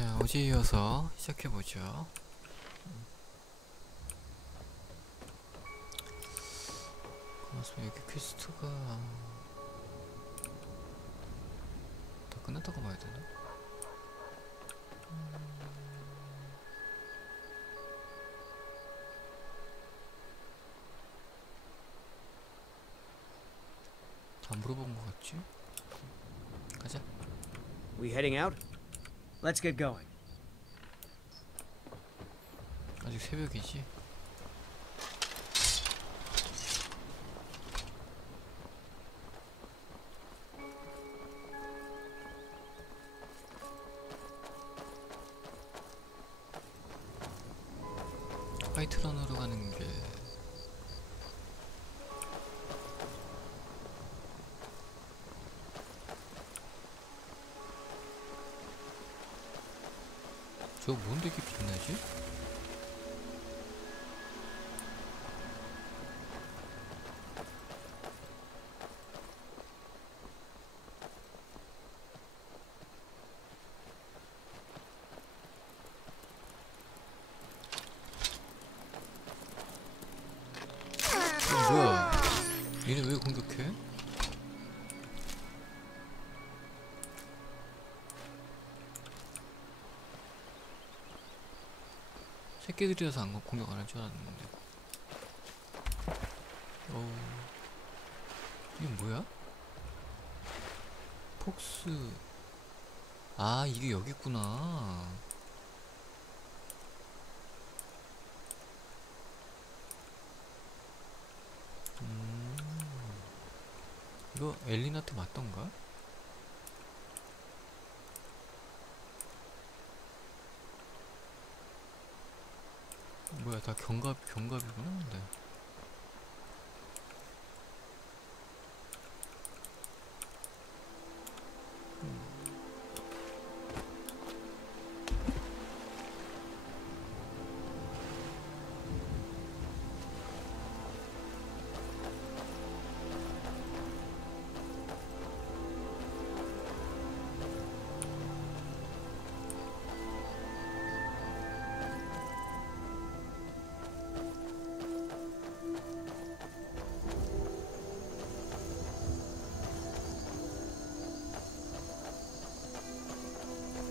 자, 어제 이어서 시작해보죠. 그래서 여기 퀘스트가 다 끝났다고 봐야 되나? 다 물어본 것 같지? 가자. We heading out? Let's get going. 아직 새벽이지? 화이트런으로 가는 게 저거 뭔데 이렇게 빛나지? 뭐야? 얘네 왜 공격해? 새끼들이라서 안 공격 안 할 줄 알았는데. 이게 뭐야? 폭스. 아, 이게 여기 있구나. 이거 엘리나트 맞던가? 뭐야, 다 경갑이구나. 근데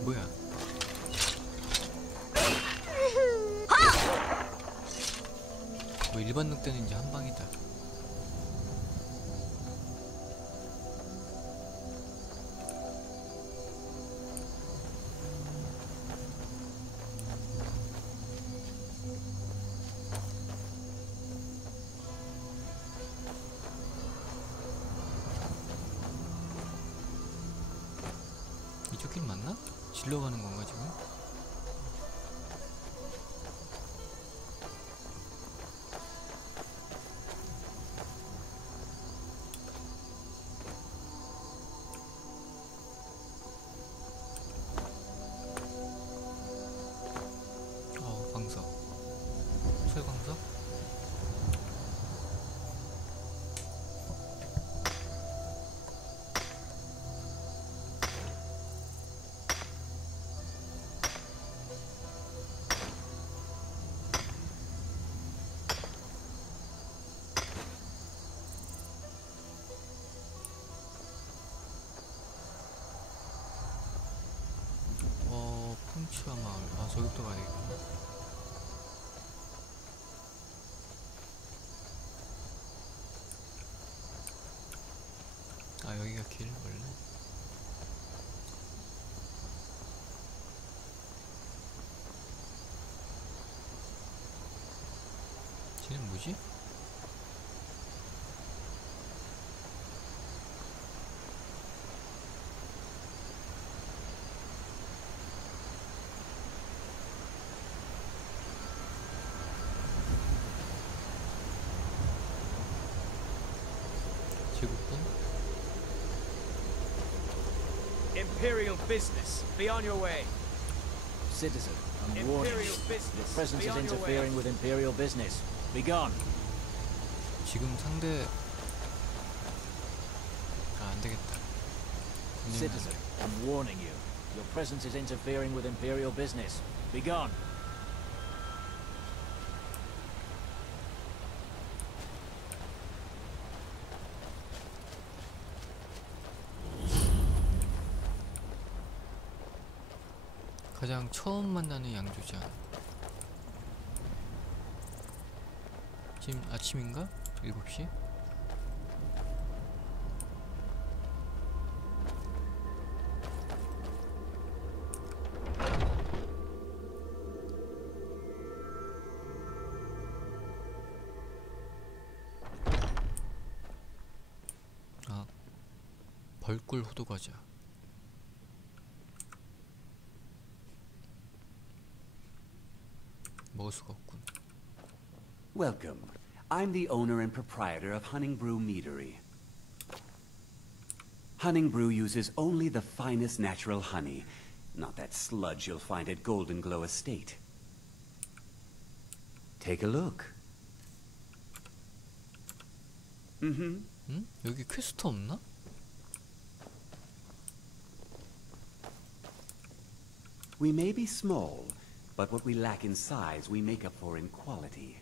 뭐야? 뭐 일반 늑대는 이제 한 방이다. 이쪽 길 맞나? 질러 가는 건가 지금? 방석. 철광석? 펑치와 마을. 아, 저기부터 가야겠구나. 아, 여기가 길 원래. 쟤는 뭐지? 제국군? Imperial business. Be on your way. Citizen, I'm warning you. Imperial business. Your presence Be is on your way. interfering with Imperial business. Be gone. 지금 상대 안 되겠다. Citizen, I'm warning you. Your presence is interfering with Imperial business. Be gone. 가장 처음 만나는 양조장. 지금 아침인가? 7시? 아, 벌꿀 호두과자. 먹을 수가 없군. Welcome. I'm the owner and proprietor of Hunningbrew Meadery. Hunningbrew uses only the finest natural honey, not that sludge you'll find at Golden Glow Estate. Take a look. 응? 여기 퀘스트 없나? We may be small, but what we lack in size we make up for in quality.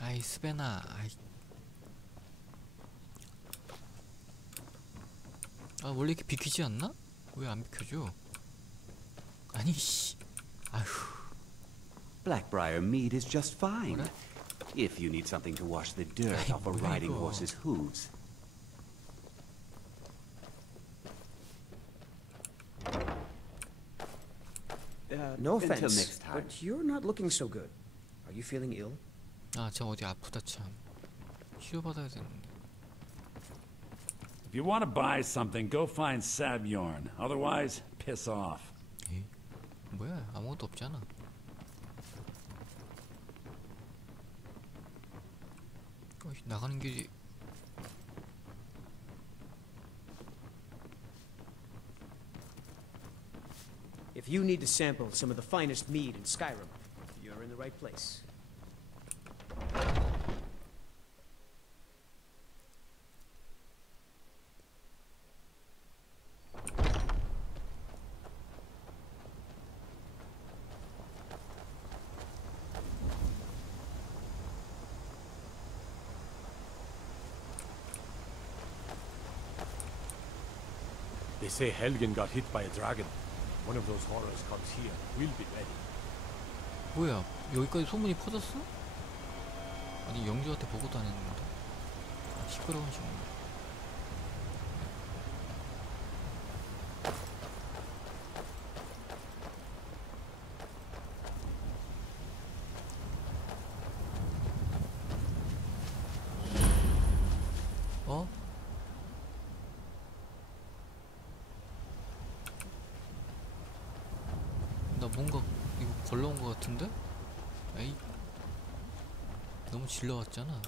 아이 스베나. 아이. 아 원래 이렇게 비키지 않나? 왜 안 비켜줘? 아니 씨. 아휴. Blackbriar mead is just fine. 뭐라? If you need something to wash the dirt 아이, off a 뭐야, riding 이거. horse's hooves. No Until offense, next time. but you're not looking so good. Are you feeling ill? 아, 참 어디 아프다 참. 치료받아야 되는데. If you want to buy something, go find Sabyorn. Otherwise, piss off. 에이, 뭐야? 아무것도 없잖아. 나가는 길이 If you need to sample some of the finest mead in Skyrim, you're in the right place. They say Helgen got hit by a dragon. One of those horrors comes here. We'll be ready. 뭐야? 여기까지 소문이 퍼졌어? 아니 영주한테 보고도 안 했는데. 아, 시끄러운 친구. 어? 나 뭔가 이거 걸러온 거 같은데? 에이, 너무 질러왔잖아.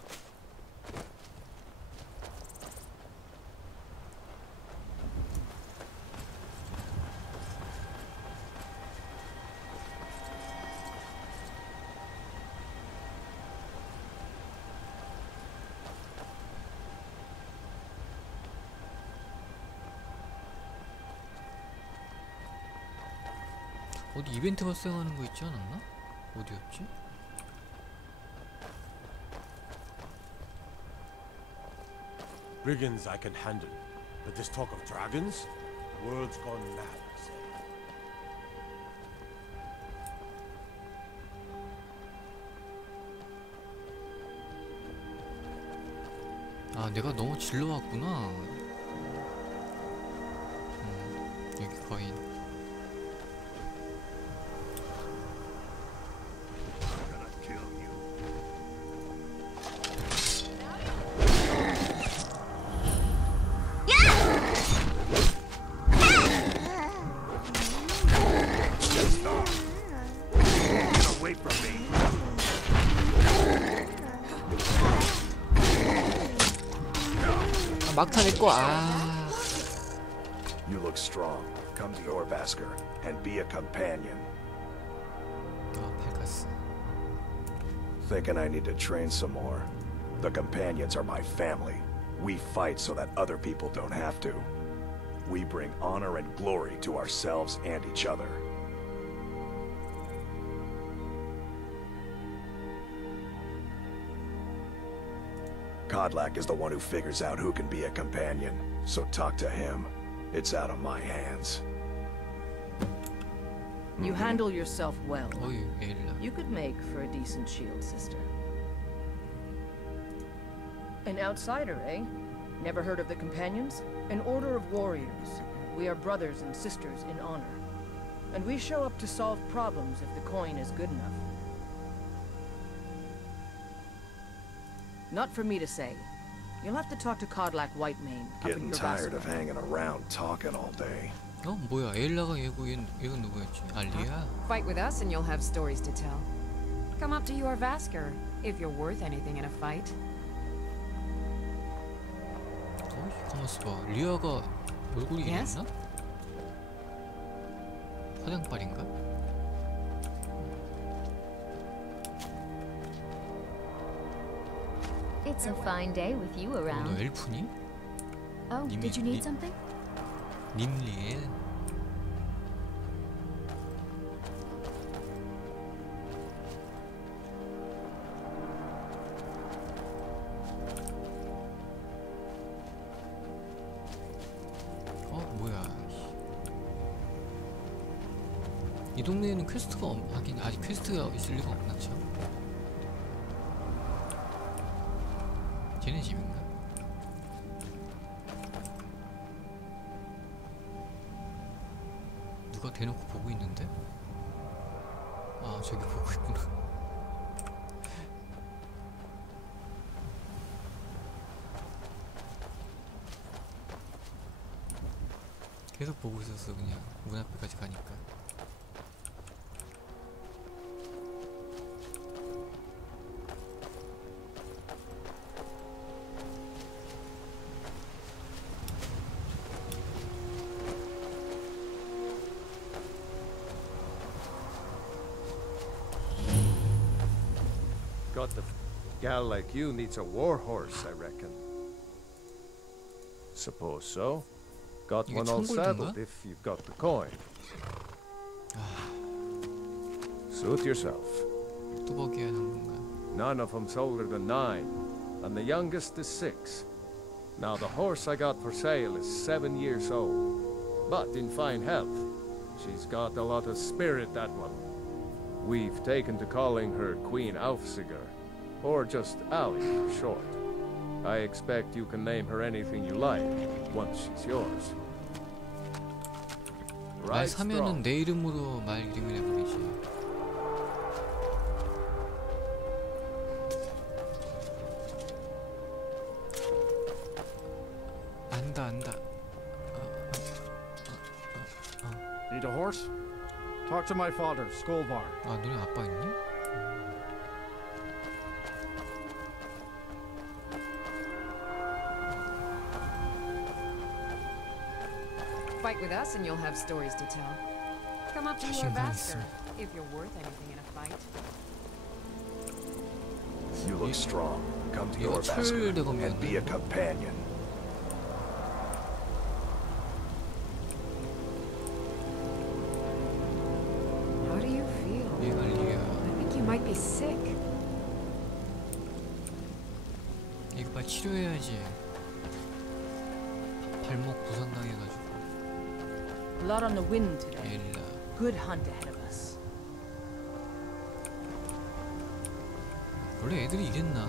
어디 이벤트 발생하는 거 있지 않았나? 어디였지? Brigands I can handle, but this talk of dragons? World's gone mad, I say. 아, 내가 너무 질러왔구나. 여기 거인. 아, 막타 냈고, 아. You look strong. Come to Orvasker and be a companion. 팔가스. Thinking I need to train some more. The companions are my family. We fight so that other people don't have to. we bring honor and glory to ourselves and each other. Kodlak is the one who figures out who can be a companion, so talk to him. It's out of my hands. You handle yourself well. 어이, 에일라. You could make for a decent shield sister. An outsider, eh? Never heard of the Companions? An order of warriors. We are brothers and sisters in honor. And we show up to solve problems if the coin is good enough. Not for me to say. You'll have to talk to Kodlak Whitemane up in Getting your tired of Vasco. hanging around talking all day. 어? 뭐야, 에일라가 얘고 얘는 누구였지? 아, 리아? Fight with us and you'll have stories to tell. Come up to your Vasker, if you're worth anything in a fight. 어이, 가만있어 봐. 리아가 얼굴이 Yes? 이랬나? 화장빨인가? It's a fine day with you 너 around. 엘프니? Oh, Nimi- did you need Ni- something? 님리엘? 뭐야. 이 동네에는 퀘스트가 하긴 아직 퀘스트가 있을 리가 없나 참. 쟤네 집인가? 누가 대놓고 보고 있는데? 아, 저기 보고 있구나. 계속 보고 있었어. 그냥 문 앞에까지 가니까. Got the gal like you needs a war horse, I reckon. Suppose so. Got 이게 one all 청골인가? saddled if you've got the coin. Suit yourself. 뚜벅이야 한 건가? None of them's older than 9, and the youngest is 6. Now the horse I got for sale is 7 years old, but in fine health. She's got a lot of spirit, that one. We've taken to calling her Queen Aufsiger, or just Ali for short. I expect you can name her anything you like, once she's yours. 말 Right 사면은 strong. 내 이름으로 말 이름을 해버리지. 안다. Need a horse? Talk to my father, Skolvar. 아, 너네 아빠 있니? Fight with us and you'll have stories to tell. Come up to your 자신감 Vasker, 있음. if you're worth anything in a fight. You look strong. Come to 이거 your Vasker 철대검이었나? and be a companion. How do you feel? 얘가 리아. I think you might be sick. 이거 빨리 치료해야지. 발목 부상 당해가지고. Blood on the wind today. 엘라. Good hunt ahead of us. 원래 애들이 이랬나?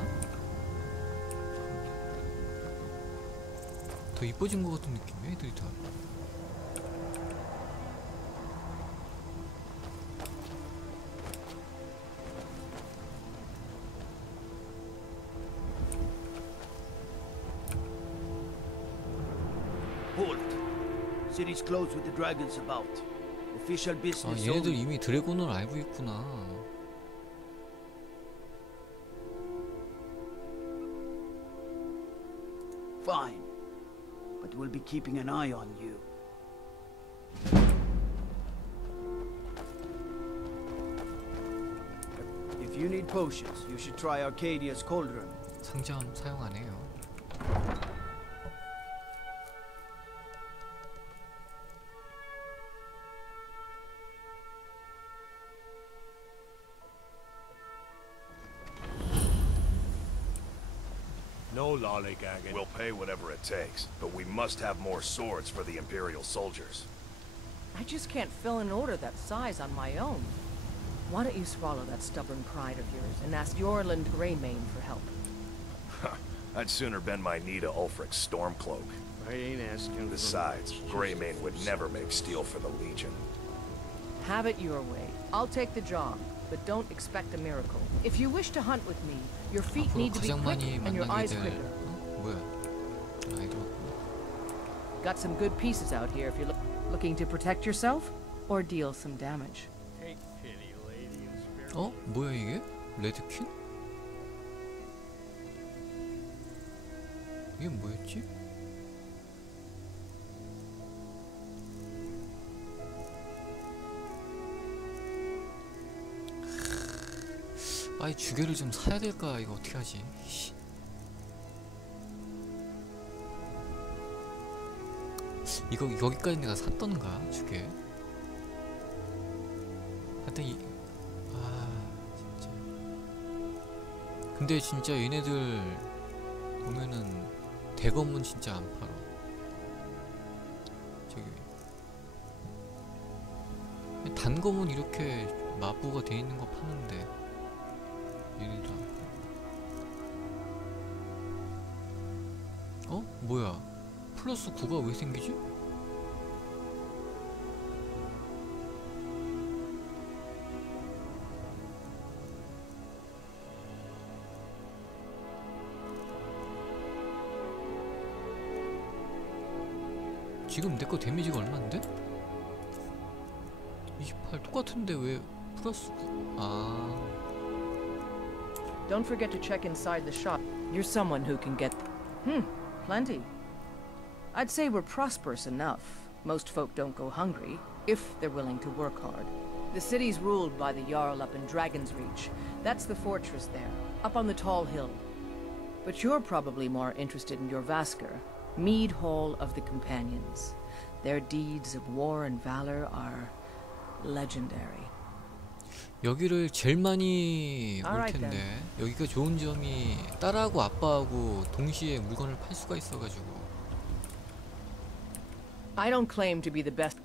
더 이뻐진 것 같은 느낌이야, 애들이 다. Halt. City's closed with the dragons about. Official 아, business 얘네들 only. 이미 드래곤을 알고 있구나. Fine. But we'll be keeping an eye on you. If you need potions, you should try Arcadia's cauldron. 상점 사용 안 해요. lollygagging. We'll pay whatever it takes, but we must have more swords for the Imperial soldiers. I just can't fill an order that size on my own. Why don't you swallow that stubborn pride of yours and ask Yorland Greymane for help? I'd sooner bend my knee to Ulfric's Stormcloak. I ain't asking. Besides, Greymane would never make steel for the Legion. Have it your way. I'll take the job, but don't expect a miracle. If you wish to hunt with me, your feet need to be 가장 quick 많이 and your 만나게 eyes 될 quicker. 뭐야? 아이도. Got some good pieces out here if you're looking to protect yourself or deal some damage. Take pity, lady and spirit. 어? 뭐야 이게? 레드퀸? 이게 뭐였지? 아이 주개를 좀 사야 될까? 이거 어떻게 하지? 이거 여기까지 내가 샀던가 주개? 하여튼 진짜. 근데 진짜 얘네들 보면은 대검은 진짜 안 팔아. 저기 단검은 이렇게 마부가 돼 있는 거 파는데 얘네들 안 팔아. 어? 뭐야? 플러스 9가 왜 생기지? 지금 내 거 데미지가 얼마인데? 28 똑같은데 왜 플러스 9? 아. Don't forget to check inside the shop. You're someone who can get... plenty. I'd say we're prosperous enough. Most folk don't go hungry, if they're willing to work hard. The city's ruled by the Jarl up in Dragon's Reach. That's the fortress there, up on the tall hill. But you're probably more interested in your Vasker, Mead Hall of the Companions. Their deeds of war and valor are legendary. 여기를 제일 많이 올 텐데 여기가 좋은 점이 딸하고 아빠하고 동시에 물건을 팔 수가 있어가지고. I don't claim to be the best.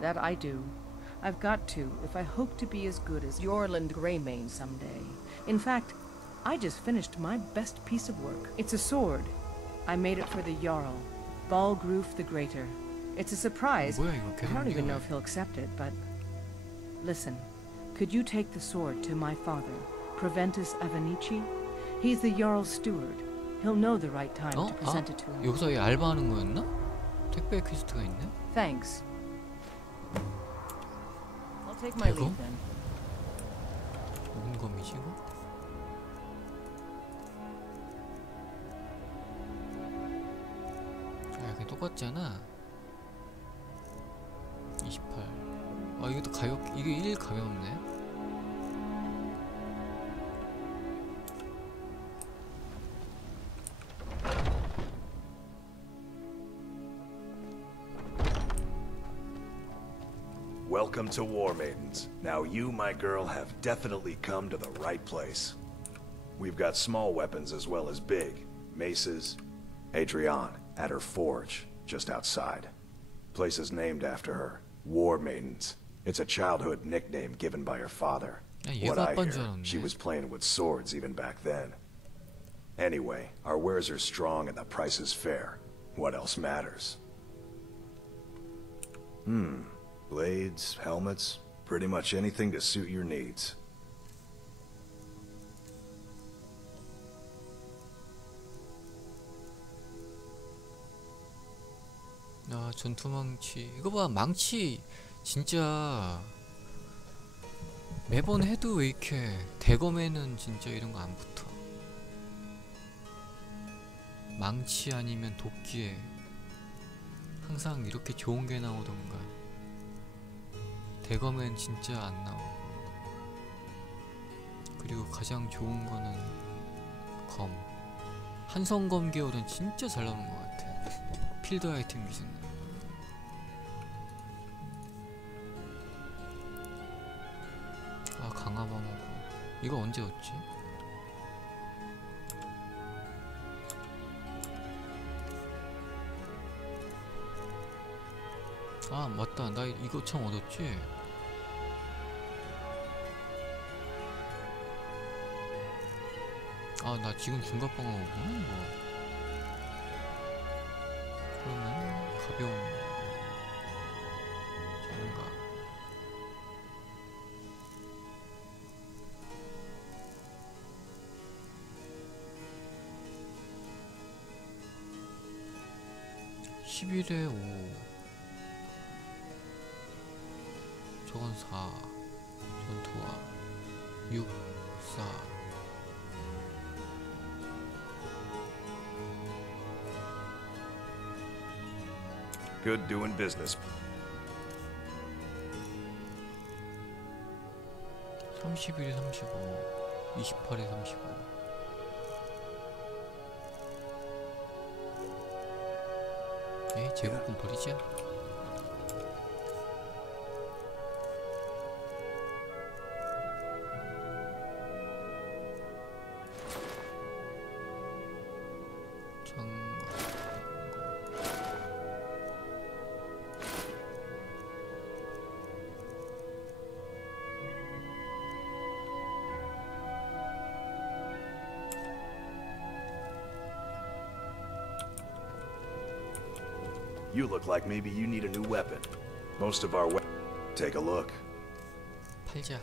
That I do. I've got to if I hope to be as good as Yorland Greymane someday. In fact, I just finished my best piece of work. It's a sword. I made it for the Jarl, Balgruf the Greater. It's a surprise. 뭐야 이거? I don't even know if he'll accept it, but... Listen, could you take the sword to my father, Proventus Avenici? He's the Jarl's steward. He'll know the right time to present it to him. 여기서 얘 알바하는 거였나? 택배 퀘스트가 있네? Thanks. I'll take my leave then. 무슨 검이지 이거? 이게 똑같잖아. 28. 아 이것도 이게 1 가볍네. Welcome to War Maidens. Now you, my girl, have definitely come to the right place. We've got small weapons as well as big. Maces. Adrienne, at her forge, just outside. Place is named after her. War Maidens. It's a childhood nickname given by her father. What I hear, she was playing with swords even back then. Anyway, our wares are strong and the price is fair. What else matters? Blades, helmets, pretty much anything to suit your needs. 아 전투망치 이거 봐 망치 진짜 매번 해도 왜 이렇게 대검에는 진짜 이런 거 안 붙어. 망치 아니면 도끼에 항상 이렇게 좋은 게 나오던가 대검엔 진짜 안 나오고. 그리고 가장 좋은 거는 검 한성검 계열은 진짜 잘 나오는 것 같아. 필드 아이템 기준. 아 강화방어구 이거 언제 얻지? 아 맞다, 나 이거 참 얻었지. 아 나 지금 중갑방어구나 뭐. 그러면 가벼운 장갑. (11에 5) 저건 4 전투와 6 4 Good doing business. 31에 35 28에 35 제국군 버리자. You look like maybe you need a new weapon. Most of our Take a look. 팔자.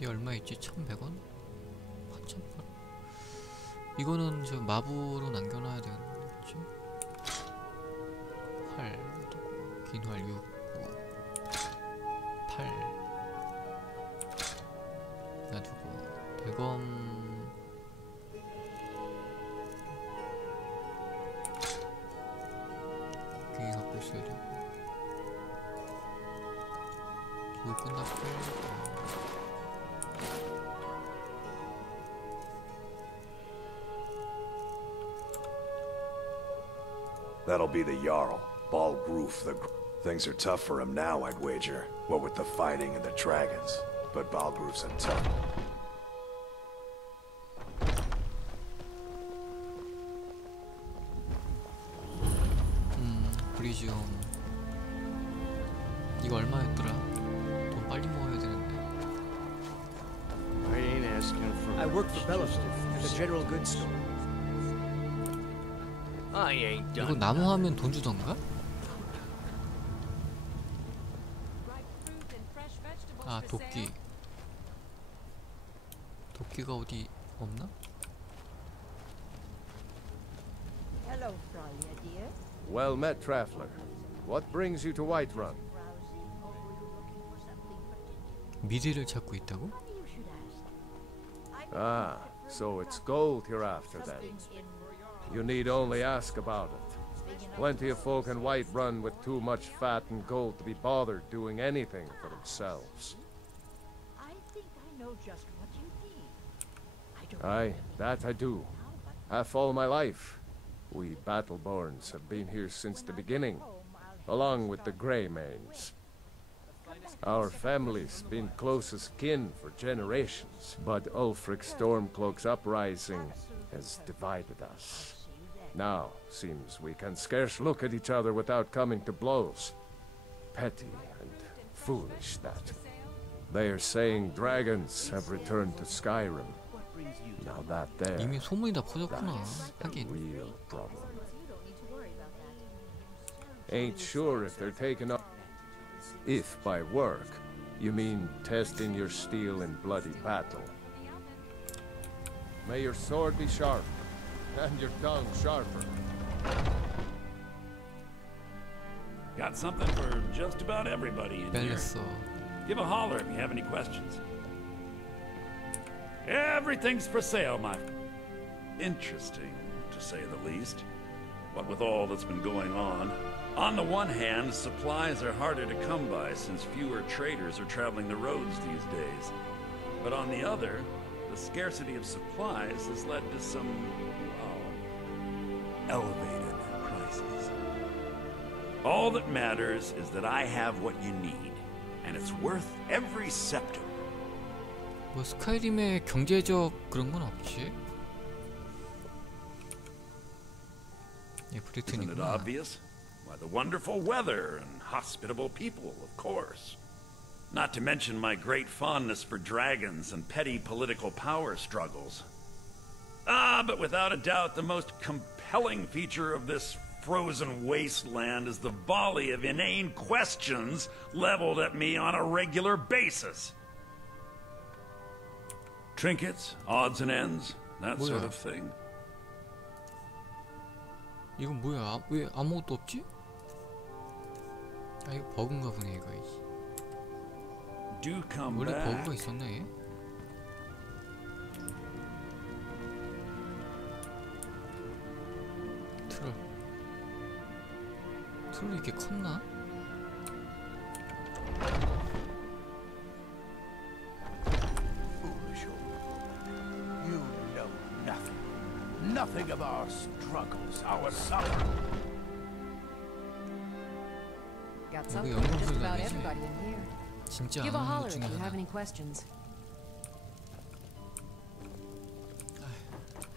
이 얼마 있지? 1100원? 8,000원? 이거는 저 마부로 남겨놔야 되겠지? 활 두고 긴활 6 9 8 놔두고 대검 귀 갖고 있어야 되고 이거 끝났고 That'll be the Jarl, Balgroof the Things are tough for him now, I'd wager. What with the fighting and the dragons. But Balgroof's a tough one. 브리지엄 이거 얼마였더라? 돈 빨리 모아야 되는데. I ain't asking for I work for Bellows at the general goods store. I ain't 이거 done. 나무 하면 돈 주던가? 아 도끼. 도끼가 어디 없나? Hello, Fryer dear. Well met, traveler. What brings you to Whiterun? 미래를 찾고 있다고? Ah, so it's gold you're after then. You need only ask about it. Plenty of folk in Whiterun with too much fat and gold to be bothered doing anything for themselves. I think I know just what you need. I don't Aye, that I do. Half all my life. We Battleborns have been here since the beginning, along with the Greymanes. Our family's been close as kin for generations, but Ulfric Stormcloak's uprising has divided us. Now, seems we can scarce look at each other without coming to blows. Petty and foolish, that. They are saying dragons have returned to Skyrim. Now that there, 이미 소문이 다 퍼졌구나. that's the 하긴. real problem. Ain't sure if they're taking up. If by work, you mean testing your steel in bloody battle. May your sword be sharp, and your tongue sharper. Got something for just about everybody in here. 벨렸어. Give a holler if you have any questions. Everything's for sale, my... Interesting, to say the least. What with all that's been going on. On the one hand, supplies are harder to come by since fewer traders are traveling the roads these days. But on the other, the scarcity of supplies has led to some, well, elevated prices. All that matters is that I have what you need, and it's worth every septim. 뭐 스카이림의 경제적 그런 건 없지? 예, Isn't it 브리튼이구나. obvious? Why, the wonderful weather and hospitable people, of course. Not to mention my great fondness for dragons and petty political power struggles. Ah, but without a doubt, the most compelling feature of this frozen wasteland is the volley of inane questions leveled at me on a regular basis. Trinkets, odds and ends, that sort of thing. 이건 뭐야? 왜 아무것도 없지? 아, 이거 버그인가 보네, 이거. Do come 원래 back. 버그가 있었나, 얘? 트롤이 이렇게 컸나? Foolish old. You know nothing. Nothing of our struggles, our suffering. Got 여기 something 영국 for just 소리 about 나지? everybody in here. 진짜 Give a 아는 holler 것 if 중에 you have 하나. any questions.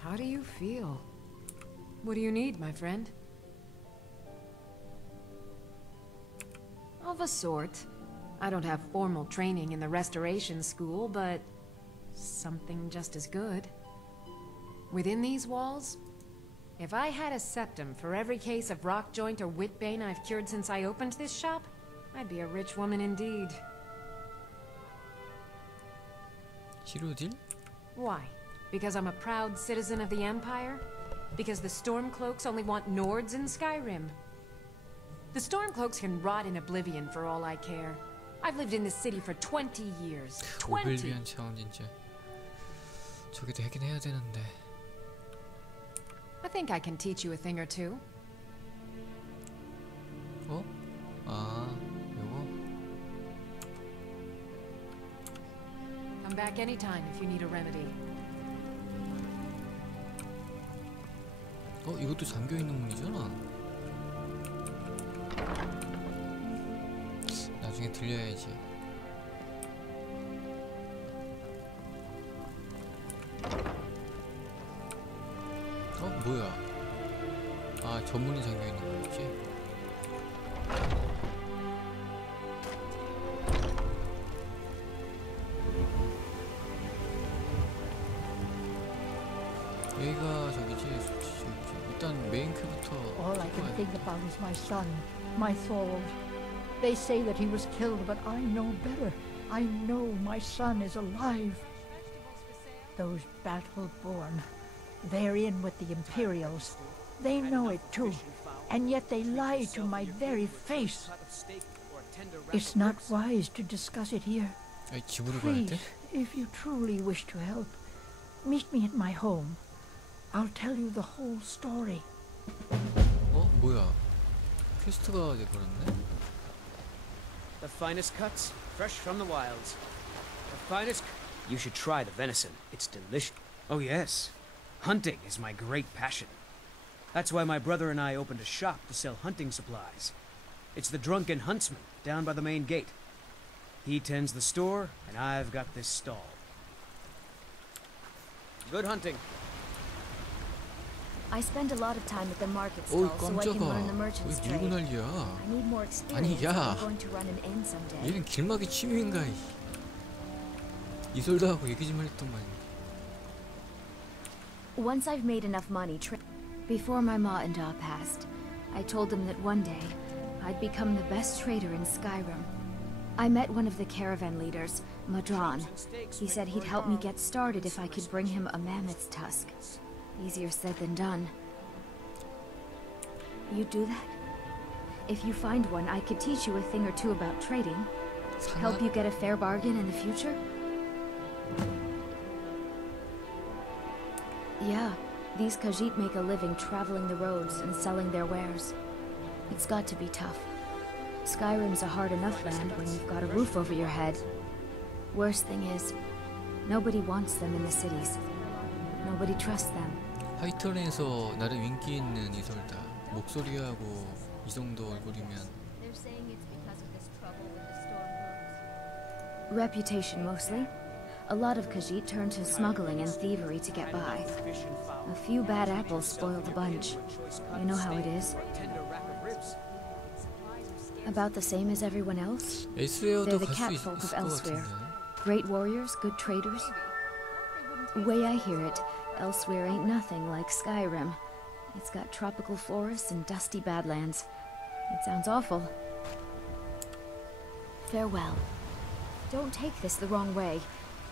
How do you feel? What do you need, my friend? Of a sort. I don't have formal training in the restoration school, but something just as good. Within these walls, if I had a septum for every case of rock joint or whitbane I've cured since I opened this shop, I'd be a rich woman indeed. 치료딜? Why? Because I'm a proud citizen of the Empire? Because the Stormcloaks only want Nords in Skyrim? The Stormcloaks can rot in oblivion for all I care. I've lived in this city for 20 years. 20! 오벨비안 차원 진짜. 저기도 하긴 해야 되는데. I think I can teach you a thing or two. 어? 아, 요거? Come back anytime if you need a remedy. 어? 이것도 잠겨있는 문이잖아. 나중에 들려야지. 어? 뭐야? 아, 저 문이 잠겨있는 거였지? 여기가 저기지? 일단 메인 큐부터 All I can 찍어야 돼. think about is my son, my Thorald. They say that he was killed, but I know better. I know my son is alive. Those battle-born, they're in with the Imperials. They know it too, and yet they lie to my very face. It's not wise to discuss it here. 아이, 집으로 가야 Please, 돼? if you truly wish to help, meet me at my home. I'll tell you the whole story. 어? 뭐야? 퀘스트가 돼버렸네? The finest cuts, fresh from the wilds. The finest... You should try the venison. It's delicious. Oh yes. Hunting is my great passion. That's why my brother and I opened a shop to sell hunting supplies. It's the Drunken Huntsman, down by the main gate. He tends the store, and I've got this stall. Good hunting. I spend a lot of time at the market 어이, stall so I can learn the 깜짝아. merchant's 왜 밀고 trade. 난리야? I need more 아니, experience if 야. I'm going to run an inn someday. 얘는 길막이 취미인가? 이설도 하고 얘기 좀 했더만. Once I've made enough money, before my ma and da passed, I told them that one day I'd become the best trader in Skyrim. I met one of the caravan leaders, Madron. He said he'd help me get started if I could bring him a mammoth's tusk. Easier said than done. You'd do that? If you find one, I could teach you a thing or two about trading. Help you get a fair bargain in the future? Yeah, these Khajiit make a living traveling the roads and selling their wares. It's got to be tough. Skyrim's a hard enough land when you've got a roof over your head. Worst thing is, nobody wants them in the cities. Nobody trusts them. 화이트런에서 나름 인기 있는 이설다. 목소리하고 이 정도 얼굴이면. They're saying it's because of this trouble with the Stormcloaks. Reputation mostly. A lot of Khajiit turned to smuggling and thievery to get by. A few bad apples spoiled the bunch. You know how it is. About the same as everyone else. They're 엘스웨어도 the 갈 수 catfolk of 있을 것 elsewhere. 같은데. Great warriors, good traders. Way I hear it, elsewhere ain't nothing like Skyrim. It's got tropical forests and dusty badlands. It sounds awful. Farewell. Don't take this the wrong way,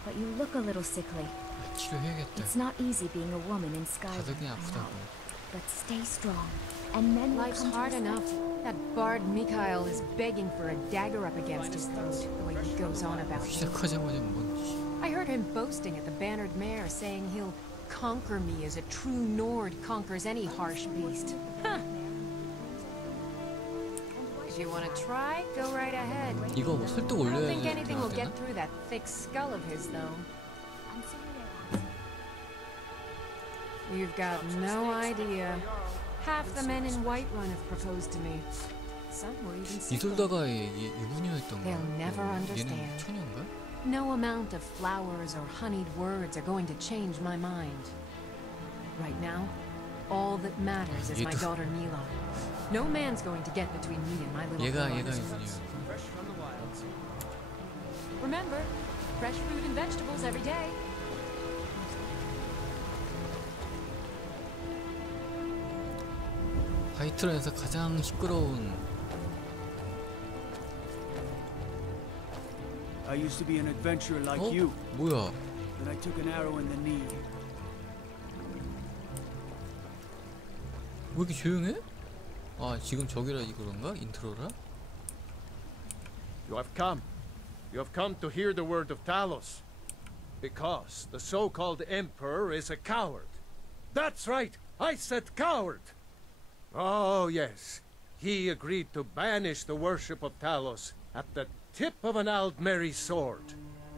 but you look a little sickly. 치료해야겠다. It's not easy being a woman in Skyrim, 가족이 I 아프다고. know. But stay strong, and men will Life's come to hard respect enough. you. That bard Mikhail is begging for a dagger up against his throat, the way he goes on about me. 시작하자마자 뭔지. I heard him boasting at the Bannered Mare, saying he'll conquer me as a true Nord conquers any harsh beast. Huh. If you want to try, go right ahead. 이거 뭐 설득 I don't 올려야 think anything will 되나? get through that thick skull of his, though. You've got no idea. Half the men in Whiterun have proposed to me. Some were even single. 이솔다가의 유부녀였던 거. They'll never 얘는 understand. 처녀인가? No amount of flowers or honeyed words are going to change my mind. Right now, all that matters is my daughter Mila. No man's going to get between me and my little 얘가 girl. 유부녀. Remember, fresh fruit and vegetables every day. 화이트런에서 가장 시끄러운. I used to be an adventurer like 어? you. 뭐야? Then I took an arrow in the knee. 왜 이렇게 조용해? 아 지금 저기라 이거런가? 인트로라? You have come. You have come to hear the word of Talos. Because the so-called Emperor is a coward. That's right! I said coward! Oh, yes. He agreed to banish the worship of Talos at the tip of an Aldmeri sword.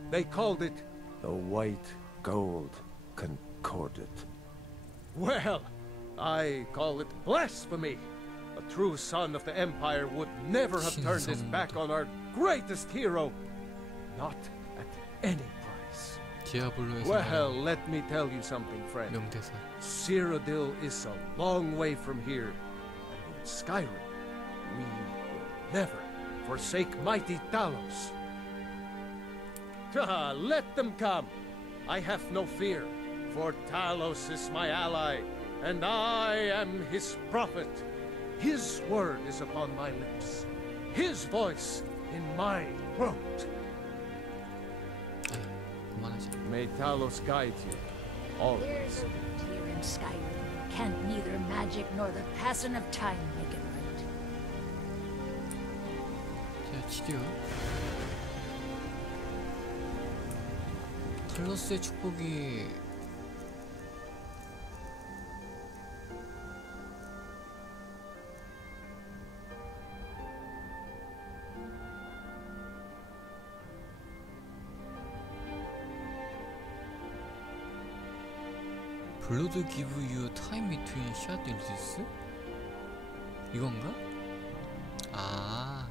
They called it The White Gold Concordat. Well, I call it blasphemy. A true son of the Empire would never have turned his back on our greatest hero. Not at any price. 디아블로에서 Well, let me tell you something, friend. 명대사. Cyrodiil is a long way from here. And in Skyrim, we will never forsake mighty Talos. Let them come. I have no fear, for Talos is my ally, and I am his prophet. His word is upon my lips, his voice in my throat. May Talos guide you, always. Here in Skyrim, can't neither magic nor the passing of time make it right. 자, 치료. 탈로스의 축복이 블루드 기브 유 타임 비트윈 샷 일리스? 이건가? 아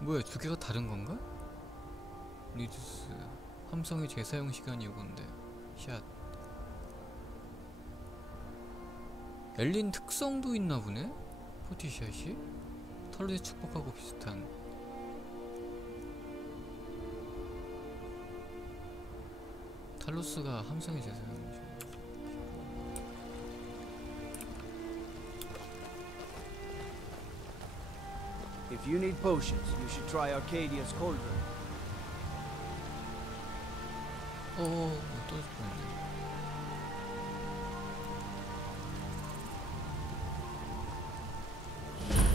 뭐야 두 개가 다른 건가? 리두스 함성의 재사용 시간이 이건데 샷 엘린 특성도 있나 보네? 포티샷이? 털의 축복하고 비슷한 탈로스가 함성의 재사용이죠. If you need potions, you should try Arcadia's cauldron. 떨어질 뻔했네.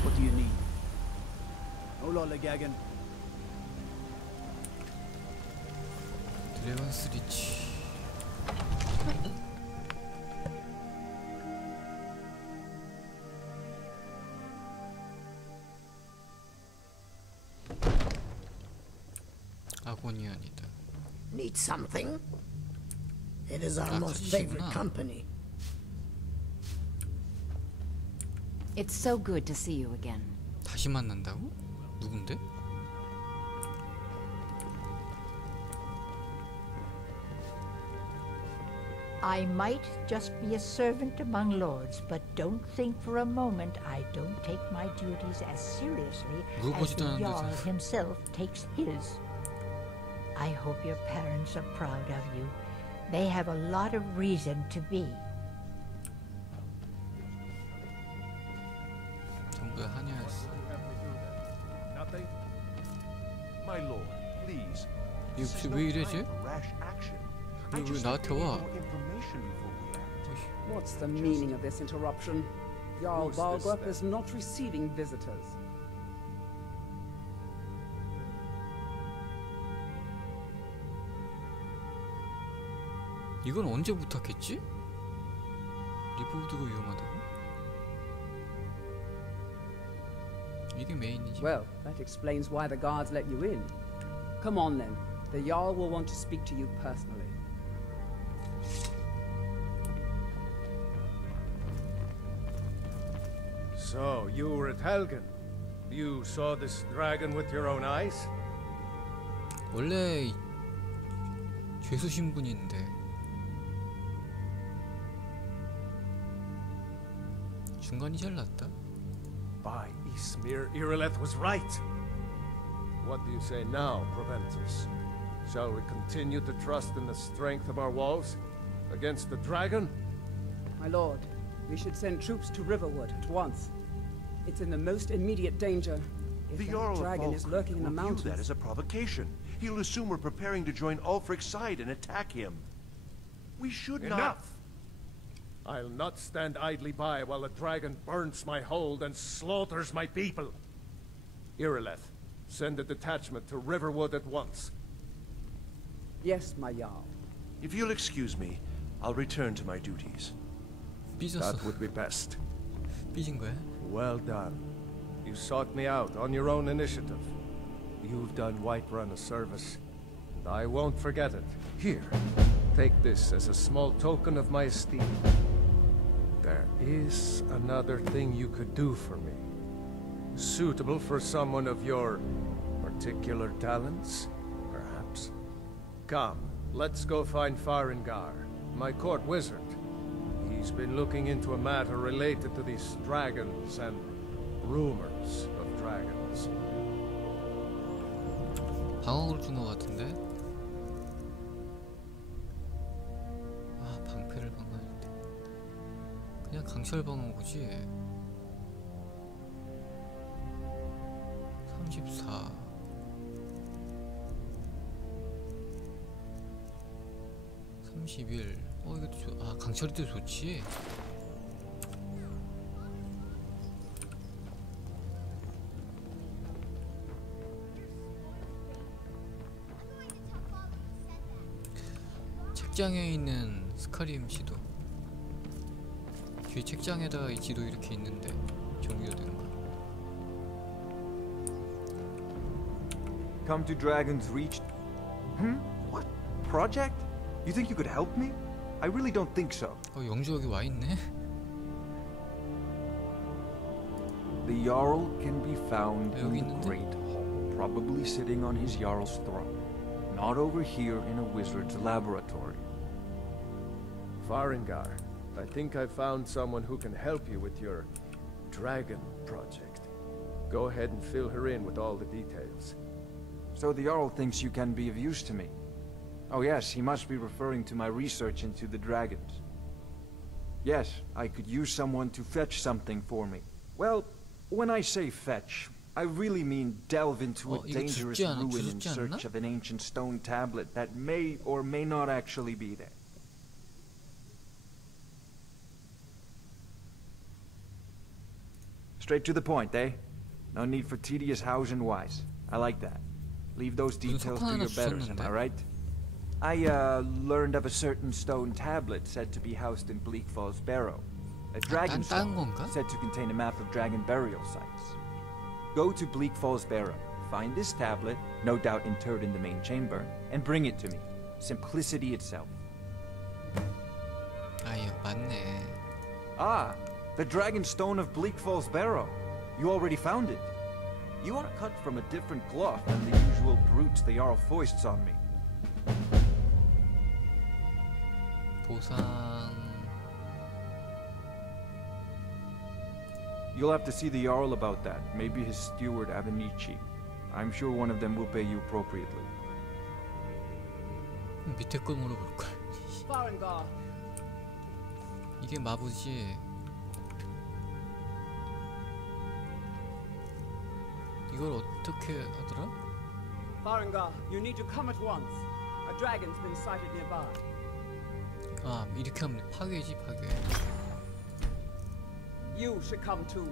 What do you need? No lollygagging. 드래곤스 리치. 아고니안이다. Need something? It is our most favorite company. It's so good to see you again. 다시 만난다고? 누군데? I might just be a servant among lords, but don't think for a moment I don't take my duties as seriously as the Jarl himself takes his. I hope your parents are proud of you. They have a lot of reason to be. 전부의 하녀였어. Nothing? My lord, please. 혹시 왜 이래지? 왜 나한테 와? What's the meaning of this interruption? Jarl Balgrup is not receiving visitors. 이건 언제 부탁했지? 리포드가 위험하다고? 이게 메인이지. Well, that explains why the guards let you in. Come on then. The Jarl will want to speak to you personally. So, you were at Helgen. You saw this dragon with your own eyes? 원래 죄수 신분인데 중간이 제일 낫다. By Ismir, Irileth was right. What do you say now, Proventus? Shall we continue to trust in the strength of our walls against the dragon? My lord, we should send troops to Riverwood at once. It's in the most immediate danger. If The that Jarl of dragon is Balgrup lurking in the will view mountains. that as a provocation. He'll assume we're preparing to join Ulfric's side and attack him. We should not. Enough! I'll not stand idly by while the dragon burns my hold and slaughters my people. Irileth, send a detachment to Riverwood at once. Yes, my Jarl. If you'll excuse me, I'll return to my duties. 삐졌어. That would be best. 삐진 거야? Well done. You sought me out on your own initiative. You've done Whiterun a service, and I won't forget it. Here, take this as a small token of my esteem. There is another thing you could do for me. Suitable for someone of your particular talents, perhaps? Come, let's go find Farengar, my court wizard. He's been looking into a matter related to these dragons and rumors of dragons. 방어를 준 것 같은데? 아, 방패를 방어할 때 그냥 강철 방어구지. 34 31 이것도 아, 강철이도 좋지. 책장에 있는 스카림 지도. 뒤에 책장에다가 이 지도 이렇게 있는데 정리가 되는 거야. Come to Dragon's Reach. What? Project? You think you could help me? I really don't think so. 영주 여기 와 있네. The Jarl can be found in the Great Hall, probably sitting on his Jarl's throne. Not over here in a wizard's laboratory. Farengar, I think I found someone who can help you with your dragon project. Go ahead and fill her in with all the details. So the Jarl thinks you can be of use to me. Oh yes, he must be referring to my research into the dragons. Yes, I could use someone to fetch something for me. Well, when I say fetch, I really mean delve into a dangerous ruin in search of an ancient stone tablet that may or may not actually be there. Straight to the point, eh? No need for tedious hows and whys. I like that. Leave those details to your betters, am I right? I learned of a certain stone tablet said to be housed in Bleak Falls Barrow. A dragon stone said to contain a map of dragon burial sites. Go to Bleak Falls Barrow, find this tablet, no doubt interred in the main chamber, and bring it to me. Simplicity itself. 맞네. Ah, the dragon stone of Bleak Falls Barrow. You already found it. You are cut from a different cloth than the usual brutes the Jarl foists on me. 보상. You'll have to see the Jarl about that. Maybe his steward, Avenici. I'm sure one of them will pay you appropriately. 밑에 걸 물어볼걸. Farengar. 이게 마부지. 이걸 어떻게 하더라? Farengar, you need to come at once. A dragon's been sighted nearby. 아, 이렇게 하면 파괴지, 파괴. You should come too.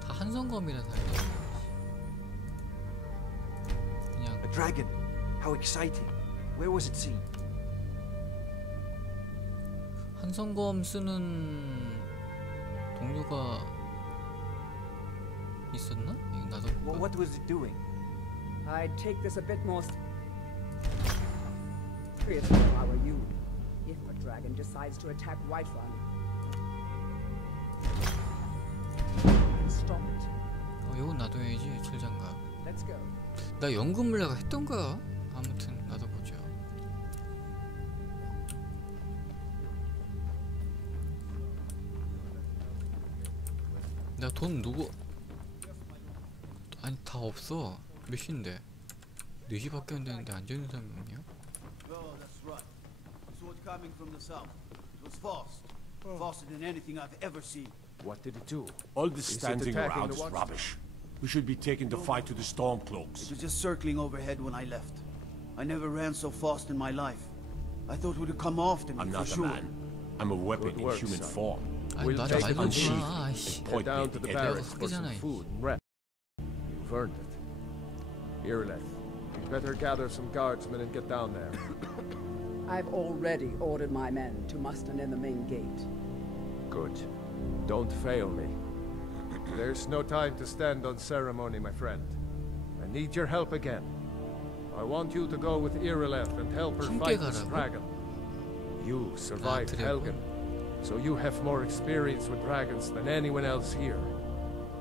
다 한성검이라 사야. 그냥 A dragon. How exciting. Where was it seen? 한성검 쓰는 동료가 있었나? 이거 나도 Well, what was it doing? I'd take this a bit more seriously if I were you. If a dragon decides to attack Whiterun, you can stop it. 이건 나도 해야지, 철장갑. Let's go. 나 연금물레가 했던가? 아무튼 나도 보자. 나 돈 누구? 아니 다 없어. 몇 시인데? 4시밖에 안 되는데 앉아있는 사람이 없냐? Oh, that's right. Sword coming from the south. It was fast. Faster than anything I've ever seen. What did it do? All this Is it standing attacking around the is watch- rubbish. We should be taking the fight to the Stormcloaks. It was just circling overhead when I left. I never ran so fast in my life. I thought it would come after me I'm for not a sure. man. I'm a weapon Good in work, human son. form. 아니 We'll 나도 take 말도 it 지 on 마. sheath 아이씨. and Point down me to at the the head. barracks for some 흑이잖아. food and rest. You've earned it. Irleth, you'd better gather some guardsmen and get down there. I've already ordered my men to muster near the main gate. Good. Don't fail me. There's no time to stand on ceremony, my friend. I need your help again. I want you to go with Ireleth and help her fight this 가라고? dragon. You survived 드래곤? Helgen, so you have more experience with dragons than anyone else here.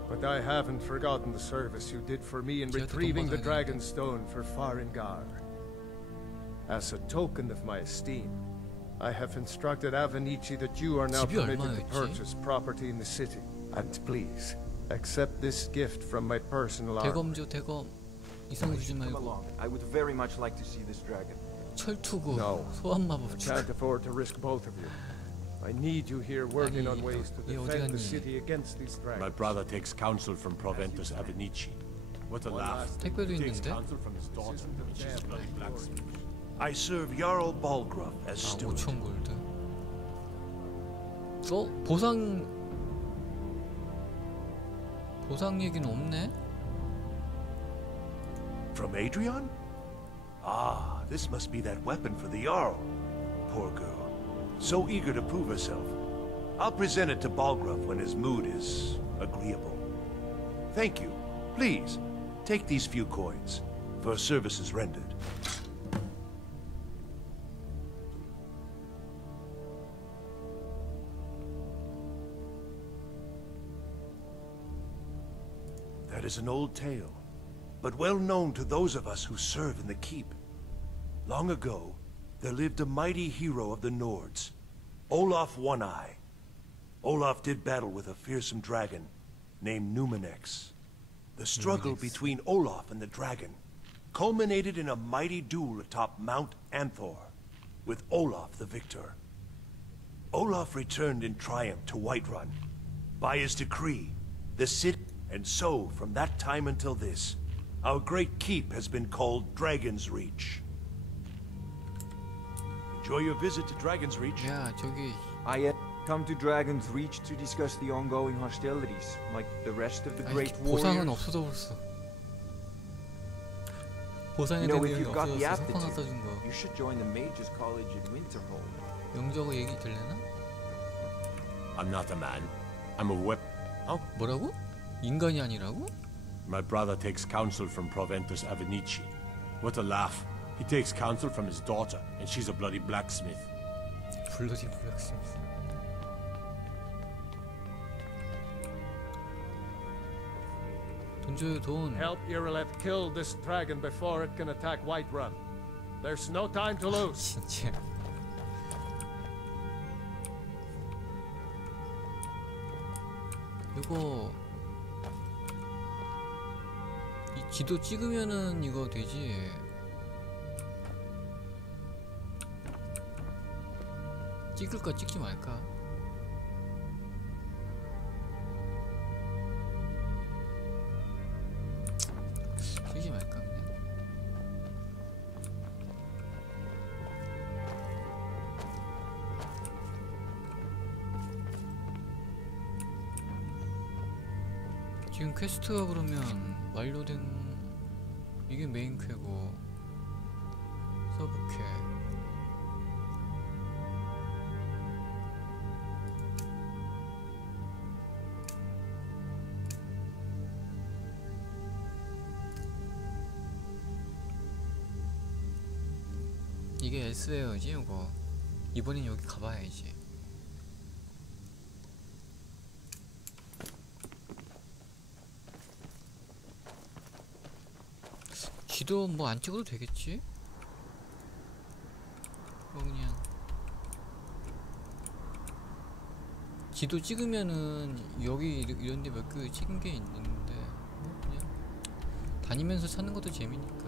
But I haven't forgotten the service you did for me in 제가 또 retrieving the 돈 받아야 dragon stone for Farengar. As a token of my esteem, I have instructed Avenici that you are now 집이 permitted to 얼마였지? purchase property in the city. And please, accept this gift from my personal army. 대검 줘, 대검. 이성 주지 Come 말고. along. I would very much like to see this dragon. 철투구, No. 소환마법 I 주. can't afford to risk both of you. I need you here working on 아니, ways to 얘 어디 defend the 갔니? city against these My dragons. brother takes counsel from Proventus Avenici. What a One laugh. last 택배도 He takes 있는데? counsel from his daughter, This isn't a and she's a damn bloody nice blacksmith. I serve Jarl Balgruff as 아, steward. 5천 골드. 보상 얘기는 없네? From Adrian? Ah, this must be that weapon for the Jarl. Poor girl. So eager to prove herself. I'll present it to Balgruff when his mood is agreeable. Thank you. Please, take these few coins for services rendered. That is an old tale, but well known to those of us who serve in the keep. Long ago, there lived a mighty hero of the Nords, Olaf One-Eye. Olaf did battle with a fearsome dragon named Numenex. The struggle between Olaf and the dragon culminated in a mighty duel atop Mount Anthor, with Olaf the victor. Olaf returned in triumph to Whiterun. By his decree, the city... And so, from that time until this, our great keep has been called Dragon's Reach. Enjoy your visit to Dragon's Reach. 야, 저기 I come to Dragon's Reach to discuss the ongoing hostilities, like the rest of the 아니, great 보상은 warriors. 없어져 버렸어. 보상에 You 대한 know, if 내용이 you've got the 없어졌어. 석방 갖다 aptitude, 준 거. you should join the Mages College in Winterhold. 영저거 얘기 들려나? I'm not a man. I'm a weapon. 뭐라고? 인간이 아니라고? My brother takes counsel from Proventus Avenici. What a laugh. He takes counsel from his daughter, and she's a bloody blacksmith. 블러디 블랙스미스. 돈 줘요, 돈. Help Ireleth kill this dragon before it can attack Whiterun. There's no time to lose. 진짜. 이거 이 지도 찍으면은 이거 되지. 찍을까 찍지 말까? 찍지 말까 그냥. 지금 퀘스트가 그러면 완료된 이게 메인 퀘고 서브 퀘. 이게 엘스웨어지 이거. 이번엔 여기 가봐야지. 지도 뭐 안 찍어도 되겠지? 그냥 지도 찍으면은 여기 이런데 몇 개 찍은 게 있는데 뭐 그냥 다니면서 찾는 것도 재미니까.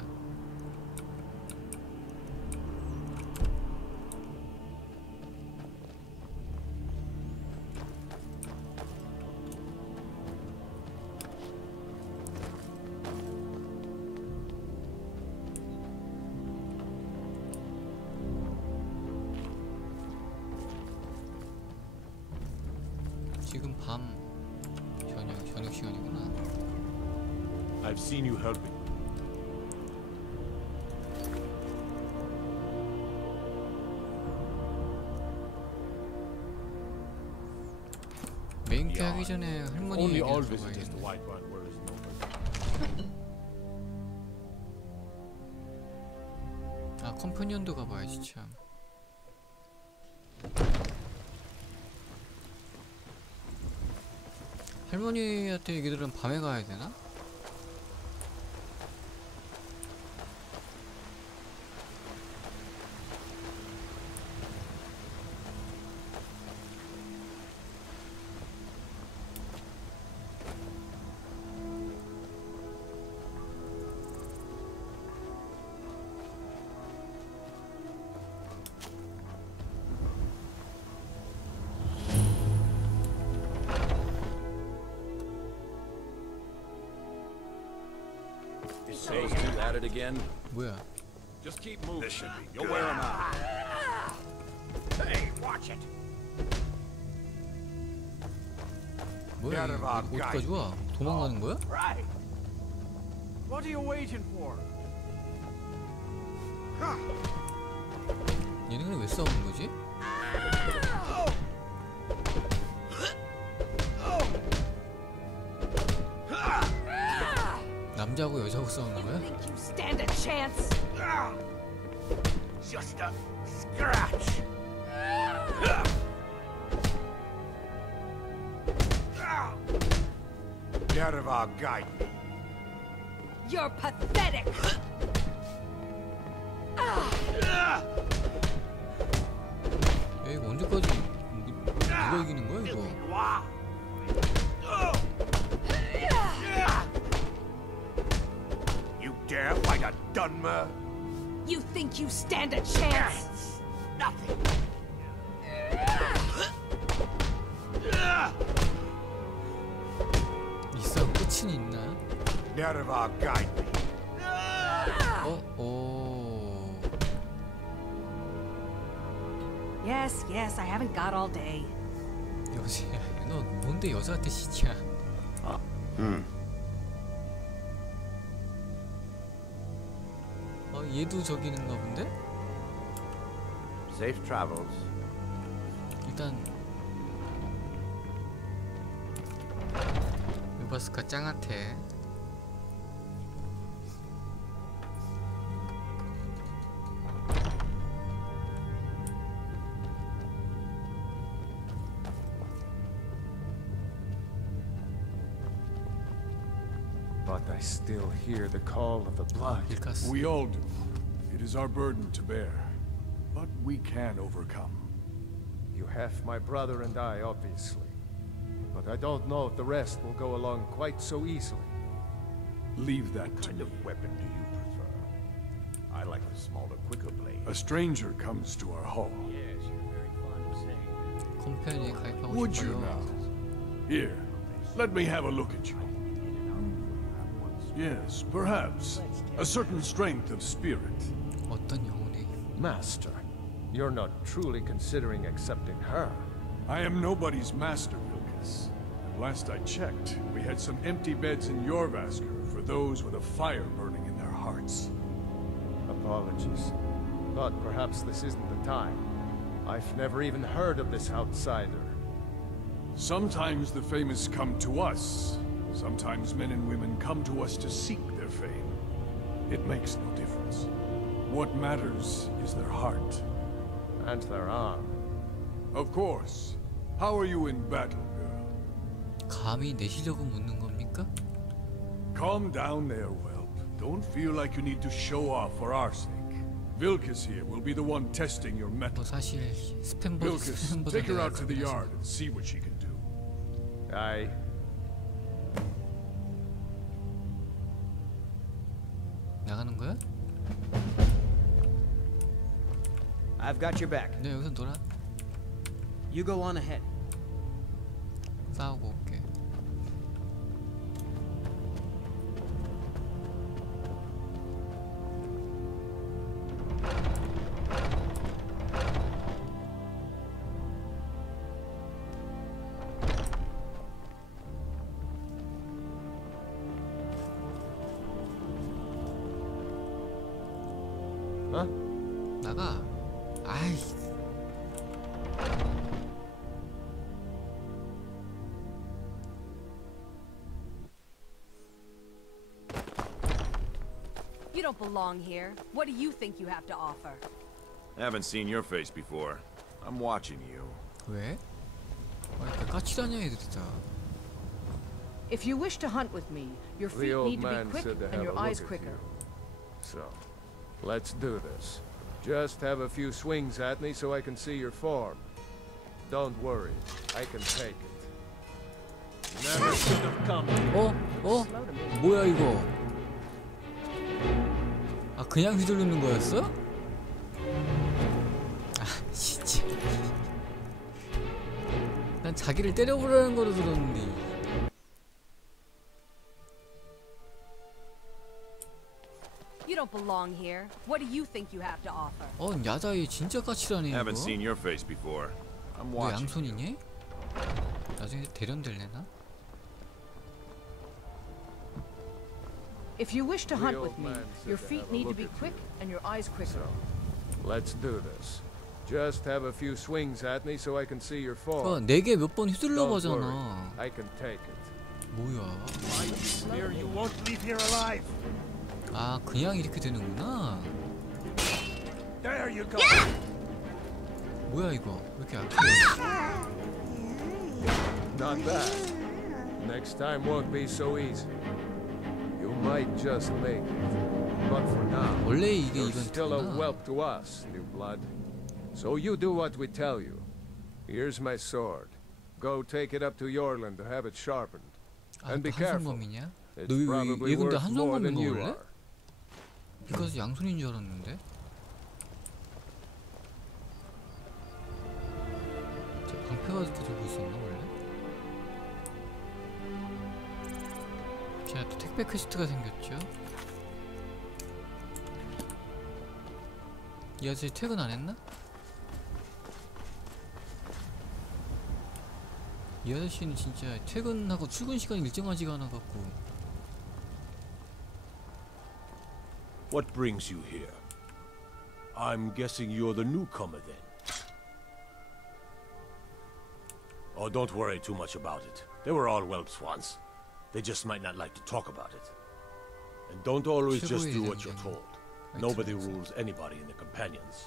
지금 밤 저녁 시간이구나. I've seen you helping. 메인 게 하기 전에 할머니 Only 얘기를 all 들어봐야겠네. visitors to Whiterun were as noble. 아 컴퍼니언도 가봐야지 참. 할머니한테 얘기들은 밤에 가야 되나? Those two at it again? 뭐야? Just keep moving. This should be You'll good. wear them out. Hey, watch it. 뭐야? 이거 어디까지 와? 도망가는 거야? Right. What are you waiting for? 얘네는 왜 싸우는 거지? 남자하고 여자하고 싸우는 거야? Stand a chance. Just a scratch. Get out of our guide. You're pathetic. 야 이거 언제까지 누가 이기는 거야 이거? You dare fight a Dunmer? You think you stand a chance? Nothing. 이 싸움 끝은 있나? Get out of our guide. 오. Yes, yes, I haven't got all day. 여자야, 너 뭔데 여자한테 시치야? 얘도 저기는가 본데? Safe travels. 일단 유바스카 짱한테 But I still hear the call of the blood. We all do. It is our burden to bear. But we can overcome. You have my brother and I, obviously. but I don't know if the rest will go along quite so easily. Leave that to me. What kind of weapon do you prefer? I like the smaller, quicker blade. A stranger comes to our hall. Yes, you're very fond of saying that. 컴퍼니에 가입하고 Would you 싶어요. now? Here, let me have a look at you. Yes, perhaps. A certain strength of spirit. 어떤 영혼이? Master, you're not truly considering accepting her. I am nobody's master, Vilkas. And last I checked, we had some empty beds in Jorvaskr for those with a fire burning in their hearts. Apologies, but perhaps this isn't the time. I've never even heard of this outsider. Sometimes the famous come to us. Sometimes men and women come to us to seek their fame. It makes no difference. What matters is their heart. And their arm. Of course. How are you in battle, girl? 감히 내 실력을 묻는 겁니까? Calm down there, whelp. Don't feel like you need to show off for our sake. Vilkas here will be the one testing your mettle. 뭐 사실 Vilkas, take her out to the yard and see what she can do. Aye. 나가는 거야? I've got your back. 네, 여기서 놀아. You go on ahead. 싸우고 올게. 어? 나가. 아이. You don't belong here. What do you think you have to offer? Haven't seen your face before. I'm watching you. 왜? 아, 까칠하냐 애들이다. If you wish to hunt with me, your The feet old need to man be quick said to and have your a look eyes at quicker. you. So, let's do this. Just have a few swings at me so I can see your form. Don't worry, I can take it. Never should have come. 어? 뭐야 이거? 아 그냥 휘두르는 거였어? 아 진짜. 난 자기를 때려보라는 거로 들었는데. You don't belong here. What do you think you have to offer? 야자이 진짜 까칠하네 이거. Haven't seen your face before. I'm 너 watching. 양손이니? 나중에 대련될래나? If you wish to hunt The with old me, man said your to feet have a need to look be at quick and your eyes quicker. Let's do this. Just have a few swings at me so I can see your form. 내게 몇 번 휘둘러 Don't worry, 가잖아. I can take it. 뭐야? You won't leave here alive. 아 그냥 이렇게 되는구나. There you go. 뭐야 이거? 왜 이렇게 약해? Not bad. Next time won't be so easy. You might just make it. But for now, 원래 이게 you're still a 이벤트구나. whelp to us, new blood. So you do what we tell you. Here's my sword. Go take it up to Yorland to have it sharpened. And be careful. 한성검이냐? It's 너 probably 얘 근데 worth more than 한성검인 거 you 원래? are. 비커스 양손인 줄 알았는데. 저 방패가 이렇게 들고 있었나 원래? 자, 또 택배 퀘스트가 생겼죠. 이 아저씨 퇴근 안 했나? 이 아저씨는 진짜 퇴근하고 출근 시간이 일정하지가 않아갖고. What brings you here? I'm guessing you're the newcomer then. Oh, don't worry too much about it. They were all whelps once. They just might not like to talk about it. And don't always just do what you're told. Nobody rules anybody in the companions.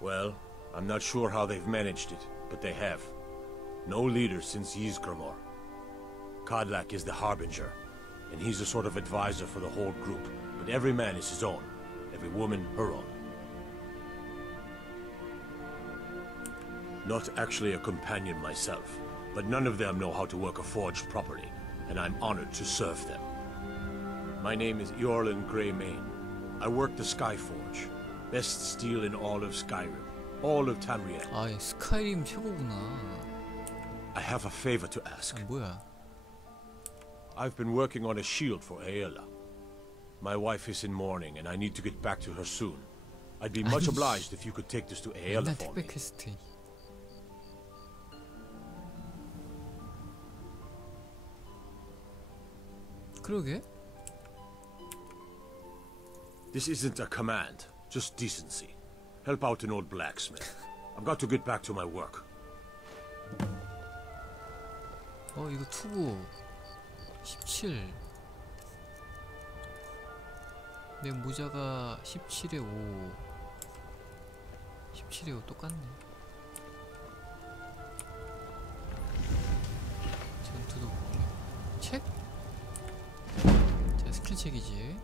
Well, I'm not sure how they've managed it, but they have. No leader since Ysgramor. Kodlak is the harbinger, and he's a sort of advisor for the whole group, but every man is his own. Every woman her own. Not actually a companion myself, but none of them know how to work a forge properly, and I'm honored to serve them. My name is Eorlin Greymane. I work the Skyforge. Best steel in all of Skyrim. All of Tamriel. 아, 스카이림 최고구나. I have a favor to ask. 뭐야? I've been working on a shield for Aela. My wife is in mourning, and I need to get back to her soon. I'd be much obliged if you could take this to Aela for me. 퀘스트. 그러게? This isn't a command, just decency. Help out an old blacksmith. I've got to get back to my work. 이거 투구 17. 내 모자가 17에 5. 17에 5 똑같네. 전투도 볼게. 책? 자, 스킬 책이지.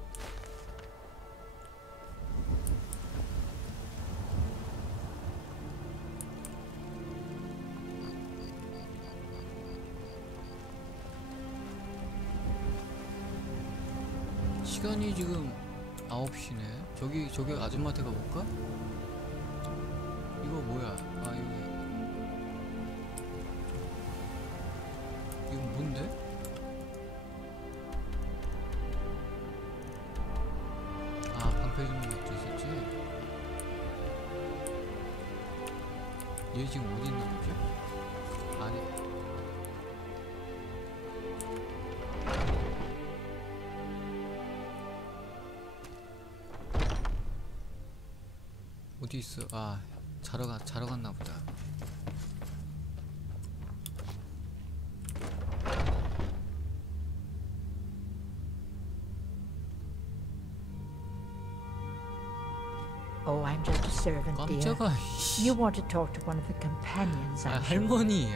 시간이 지금 9시네. 저기 아줌마한테 가볼까? 이거 뭐야? 아, 여기. 이건 뭔데? 아, 방패 주는 것도 있었지? 얘 지금 어디 있는 거지? 아니. 어디 있어? 아, 자러 갔나 보다. Oh, I'm just a servant, dear. 깜짝아. You want to talk to one of the companions, I'm sure. 할머니.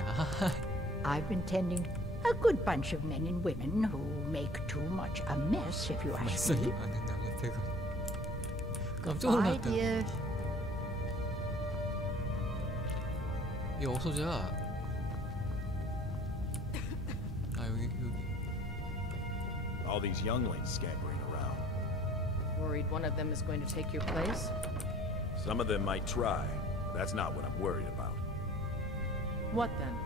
I've been tending a good bunch of men and women who make too much a mess, if you ask me. 깜짝 Goodbye, 놀랐다. dear. 얘 어서 자. 아, 여기. All these younglings scampering around. Worried one of them is going to take your place? Some of them might try. That's not what I'm worried about. What then?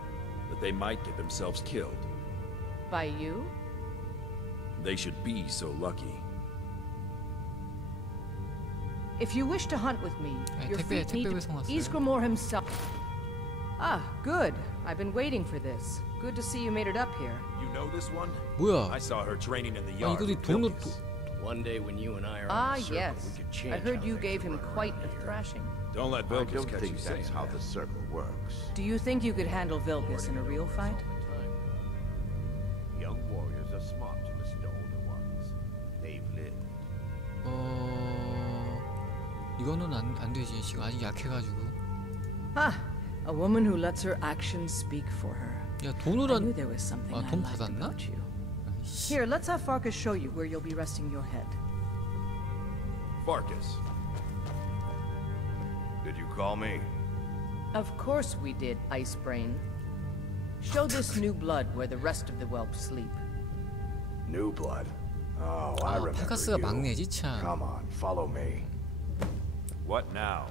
That they might get themselves killed. By you? They should be so lucky. If you wish to hunt with me, your feet need to... 왔어요. Ysgramor himself. Ah, good. I've been waiting for this. Good to see you made it up here. You know this one? 뭐야? I saw her training in the 아, yard. 이거 돈을 One day when you and I are Ah, on the circle, yes. we could change I heard how you things gave him run quite around a here. thrashing. Don't let I Vilkas don't catch think you saying that's how that. the circle works. Do you think you could handle Vilkas in a real fight? Young warriors are smart to listen to older ones. They've lived. 이거는 안 되지. 지금 아직 약해가지고. Ah, a woman who lets her actions speak for her. 야, 돈을 I 안. knew there was something I 돈 liked 받았나? about you. Here, let's have Farkas show you where you'll be resting your head. Farkas. Did you call me? Of course we did, Icebrain. Show this new blood where the rest of the whelps sleep. New blood. Oh, I remember 팔카스가 you. 막내지 참. Come on, follow me. What now?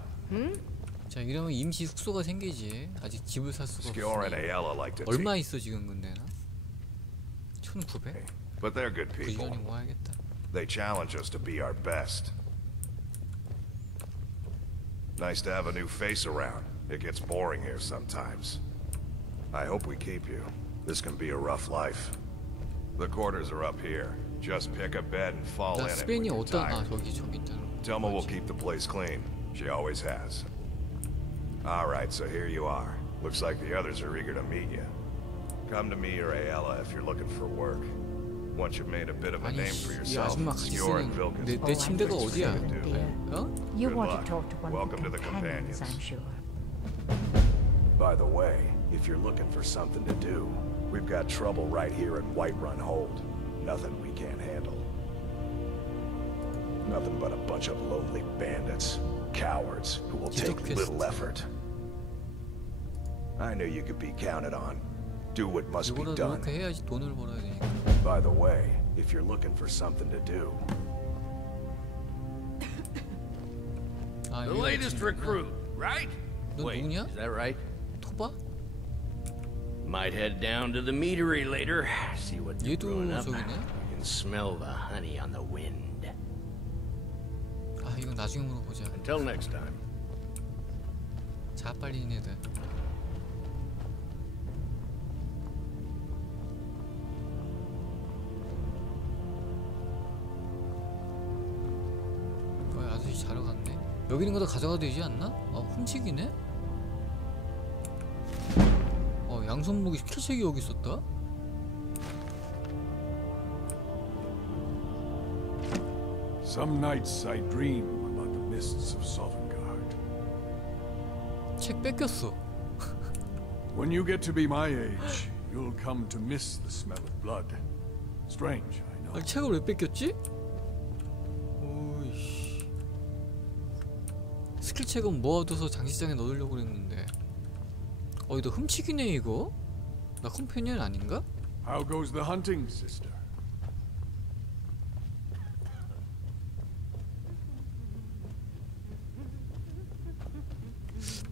자, 이러면 임시 숙소가 생기지. 아직 집을 살 수가 Skjor and 없어. Aela like to 얼마 teach, 있어 지금 근데 나? 1,900? but they're good people. 부지런히 모아야겠다. They challenge us to be our best. Nice to have a new face around. It gets boring here sometimes. I hope we keep you. This can be a rough life. The quarters are up here. Just pick a bed and fall in 나 it when 스페인이 you're 어떤 tired. 저기 있잖아. Thelma will keep the place clean. She always has. All right, so here you are. Looks like the others are eager to meet you. Come to me or Aela if you're looking for work. Once you've made a bit of a 아니, name for 이 yourself, 아줌마 같이 Skjor and 쓰는 Vilkas. 내 침대가 어디야? 어? You Good want luck. to talk to one Welcome of to the the companions, companions. I'm sure. By the way, if you're looking for something to do, we've got trouble right here in Whiterun Hold. Nothing we can't handle. Nothing but a bunch of lonely bandits. Cowards who will take little effort. I knew you could be counted on. Do what must be 이거라도 done. 이렇게 해야지 돈을 벌어야 되니까. By the way, if you're looking for something to do. 아, The latest recruit, right? 너 Wait, 누구냐? is that right? 토바? Might head down to the meadery later. See what they're 얘도 brewing up. 저기네? You can smell the honey on the wind. 아, 이건 나중에 물어보자. Until next time. 자, 빨리 얘네들. 아저씨 자러 갔네. 여기 있는 거 다 가져가도 되지 않나? 훔치기네? 양손무기 스킬책이 여기 있었다? Some nights I dream about the mists of Sovngarde. 책 뺏겼어. When you get to be my age, you'll come to miss the smell of blood. Strange, I know. 아니, 책을 왜 뺏겼지? 오이씨. 스킬책은 모아둬서 장식장에 넣으려고 그랬는데. 이거 훔치기네 이거? 나 컴패니언 아닌가? How goes the hunting, sister?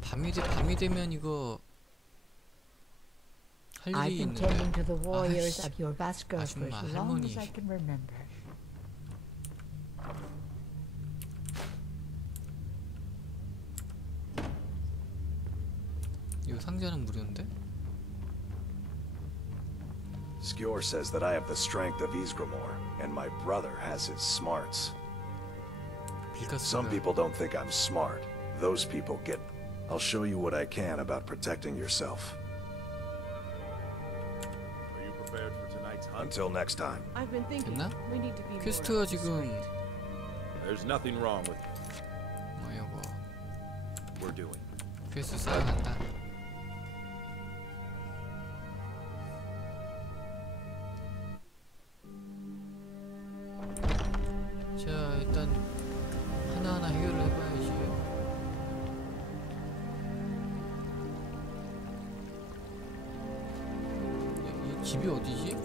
밤이 되면 이거 할 I've 일이 been 있는데. tending to the warriors 아이씨, of your Vasco for 아줌마, as long 할머니. as I can remember. 이거 상자는 무료인데? Skjor says that I have the strength of Ysgramor, and my brother has his smarts. Some people don't think I'm smart. Those people get... I'll show you what I can about protecting yourself. Are you prepared for tonight's hunt? Until next time. I've been thinking 됐나? we need to be more 퀘스트가 지금 There's nothing wrong with 이거 we're doing. 퀘스트 쌓아간다. 자, 일단 하나하나 해결을 해봐야지. 이 집이 어디지?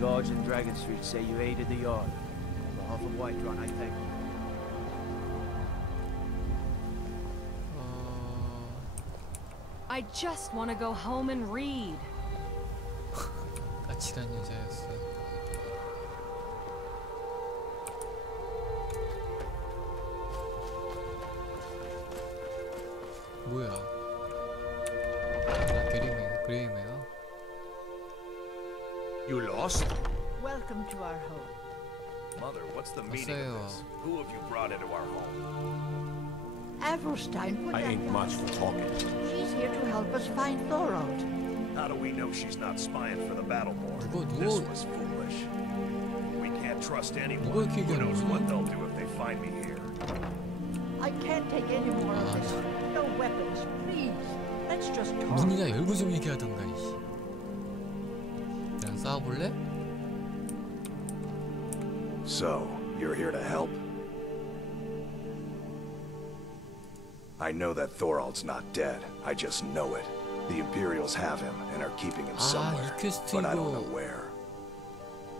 Guards in Dragon Street say you aided the Yard. On behalf of Whiterun, I thank you. I just want to go home and read. 까칠한 여자였어. 뭐야? 아, 그레이메가. You lost? Welcome to our home. Mother, what's the meaning of this? Who have you brought into our home? Avrostine, put I that ain't down. much for talking. She's here to help us find Thorold. How do we know she's not spying for the Battleborn? This was foolish. We can't trust anyone. Who knows what they'll do if they find me here? I can't take any more of this. No weapons, please. Let's just talk. 문이나 열고 좀 얘기하던가. 이씨. 그냥 싸워볼래? So, you're here to help? I know that Thorald's not dead. I just know it. The Imperials have him and are keeping him somewhere, but I don't know where.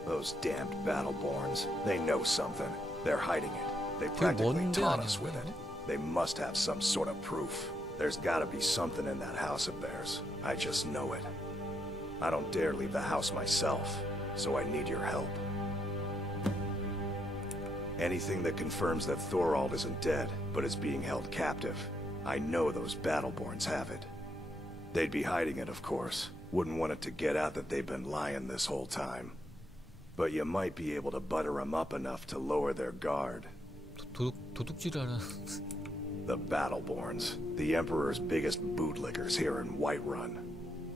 Those damned Battleborns, they know something. They're hiding it. They practically taught us with it. They must have some sort of proof. There's gotta be something in that house of theirs. I just know it. I don't dare leave the house myself, so I need your help. Anything that confirms that Thorald isn't dead, but is being held captive. I know those Battleborns have it. They'd be hiding it, of course. Wouldn't want it to get out that they've been lying this whole time. But you might be able to butter them up enough to lower their guard. 도둑질하는. The Battleborns, the Emperor's biggest bootlickers here in Whiterun.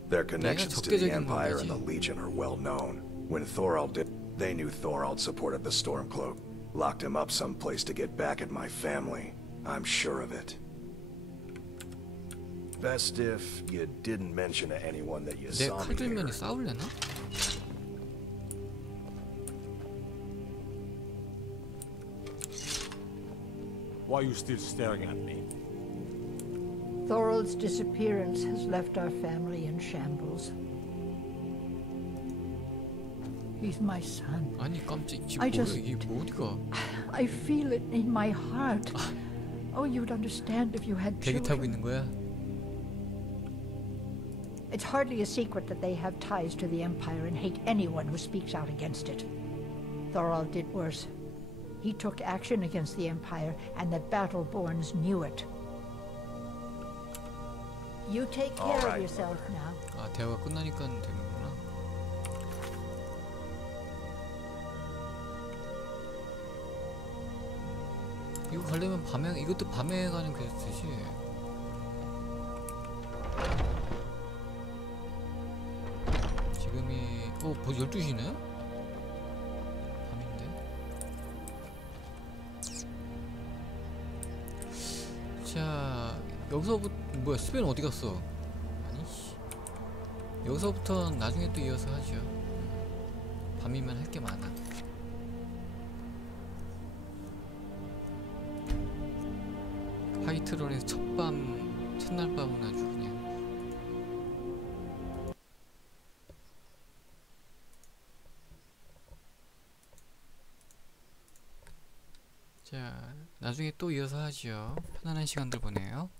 Their connections to the Empire and the Legion are well known. When Thorald did, they knew Thorald supported the Stormcloak. Locked him up someplace to get back at my family. I'm sure of it. Best if you didn't mention to anyone that you 내 saw 칼 me 들면 here. 싸울래나? Why are you still staring at me? Thorald's disappearance has left our family in shambles. He's my son. 아니 깜짝 I just... 이게 뭐 어디가? I feel it in my heart. Oh, you'd understand if you had 대기 타고 children. 있는 거야? It's hardly a secret that they have ties to the Empire and hate anyone who speaks out against it. Thorald did worse. He took action against the Empire, and the Battleborns knew it. You take care of yourself now. 아, 대화가 끝나니까 되는구나. 이거 가려면 밤에, 이것도 밤에 가는 퀘스트지. 지금이 벌써 12시네? 밤인데. 자, 여기서부터 뭐야, 스벤 어디 갔어? 아니 여기서부터 나중에 또 이어서 하죠. 밤이면 할 게 많아. 화이트런에서 첫날 밤은 아주 그냥. 자, 나중에 또 이어서 하죠. 편안한 시간들 보내요.